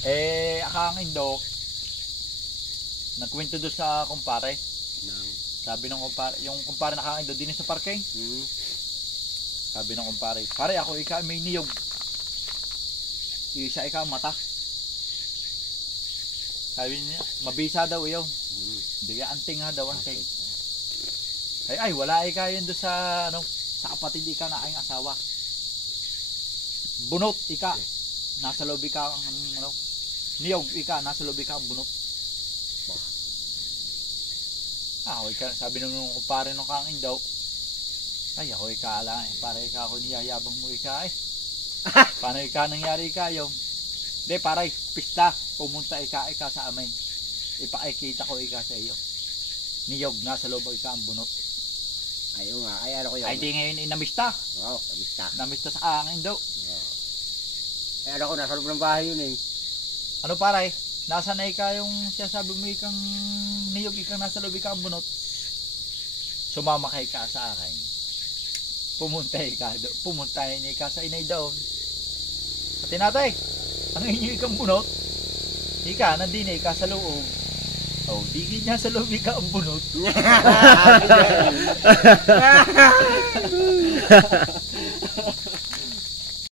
Akang Indo, nagkwento doon sa kumpare. No. Sabi ng kumpare, yung kumpare na kang Indo din sa parking. Hmm. Sabi ng kumpare, pare ako ikaw may niyog. Isa ikaw mata. Sabi niya, mabisa daw yun. Hindi ka anting nga daw, anting. Ay, wala ikaw yun doon sa, sa kapatid ika na aking asawa. Bunot ika. Nasa loob ika ang, niyog ika, nasa loob ika ang bunot. Sabi nung kumpare nung kang Indo, ay ako ika lang para ika ako niyayabang mo ika Paano ika nangyari ika yung? Hindi, para pista, pumunta ika sa amin. Ipakikita ko ika sa iyo. Niyog, nasa loob ika ang bunot. Ayun nga, ay ano ko yun. Ay di ngayon inamista. Oo, namista. Namista sa kang Indo. Ay ano ko, nasa loob ng bahay yun eh. Ano pare? Nasa na ika yung sinasabi mo ikang niyog ikang nasa loob ika ang bunot. Sumama kay ka sa akin. Pumunta ika sa inay doon. Pati natay, ang inyo ikang bunot. Ika, nandini ika sa loob. Di niya sa loob ika ang bunot.